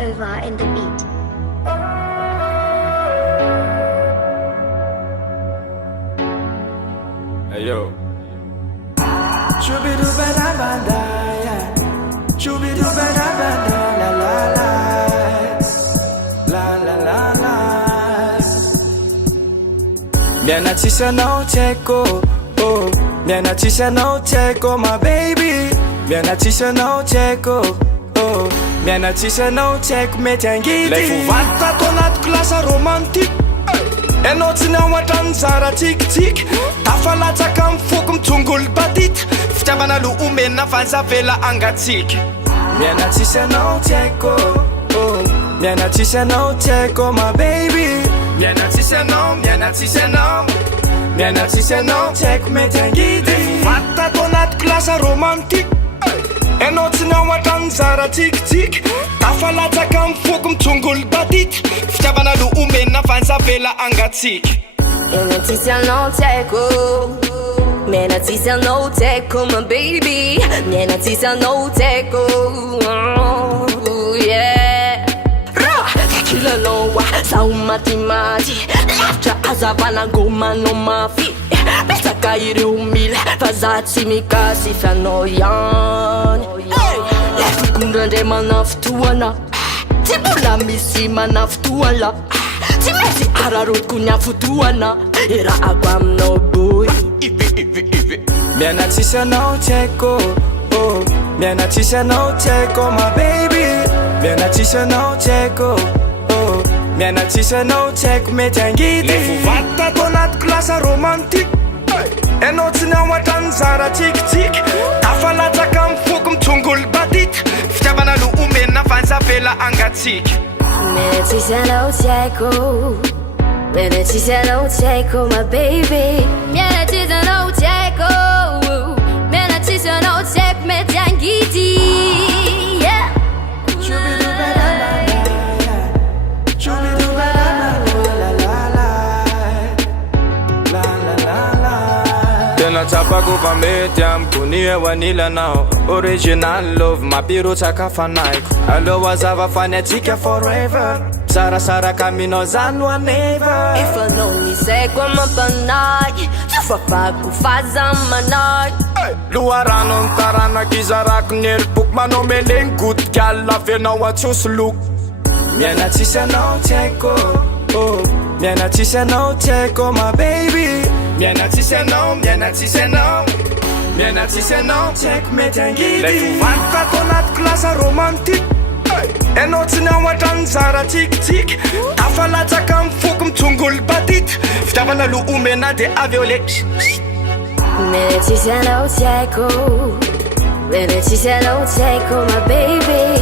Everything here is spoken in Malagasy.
over in the beat. Hey yo. Shooby-doo-ba-da-ba-da, yeah. Shooby-doo-ba-da-ba-da, la la la. La la la la. Miana tsisy anao tiako, oh. Miana tsisy anao tiako, my baby. Miana tsisy anao tiako, oh. Miana tsisy anao tiako mety angidy. Lay fovady tato anaty klasa romantique. Enao tsy niaoatra ny zara tsikitsiky. Tafalatsaka amin'ny foko mitongolo batita. Fitiavana lo omena fanzavela angatsiky. Miana tsisy anao tiako, oh. Miana tsisy anao tiako, my baby. Miana tsisy anao, miana tsisy anao. Miana tsisy anao tiako mety angidy. Fovady tato anaty klasa romantique. Enao tsy niaoatra ny zara tsikitsiky. Tafalatsaka amin'ny foko mitongolo batita. Fitiavana lo omena fanzavela angatsiky. Miana tsisy anao tiako, miana tsisy anao tiako, my baby. Miana tsisy anao tiako, oh, yeah. Kilalao zaho matimaty, lavitra hazavana gomanao mafy. Betsaka ireo mila fa za tsy mikasy fianao ihany. Lefokondra ndray mana fotoana, tsy mbola misy mana fotoana. Tsy maintsy ararotiko ny afotoana, irahako aminao boy. Miana tsisy anao tiako, oh. Miana tsisy anao tiako, my baby. Miana tsisy anao tiako, oh. Miana tsisy anao tiako mety angidy. Lay fovady tato anaty klasa romantique. Enao tsy niaoatra ny zara tsikitsiky. Tafalatsaka amin'ny foko mitongolo batita. Fitiavana lo omena fanzavela angatsiky. Miana tsisy anao tiako, miana tsisy anao tiako, my baby. Miana tsisy anao tiako, miana tsisy anao tiako mety angidy, yeah. Tena tsapako fa mety amiko ny eo anilanao. Original love mampirotsaka fanaiko. Allo azava fany atsika forever. Sarasaraka aminao zany ho never. Efa nao nisaiko amampanay, tsy fafako fazamanay. Loharano ny taranaka izarako ny elipoko. Manao meleny gotika alavenao atsosy loko. Miana tsisy anao tiako, oh. Miana tsisy anao tiako, my baby. Miana tsisy anao, miana tsisy anao. Miana tsisy anao tiako mety angidy. Lay fovady tato anaty klasa romantique. Enao tsy niaoatra ny zara tsikitsiky. Tafalatsaka amin'ny foko mitongolo batita. Fitiavana lo omena de aviole. Miana tsisy anao tiako, miana tsisy anao tiako, my baby.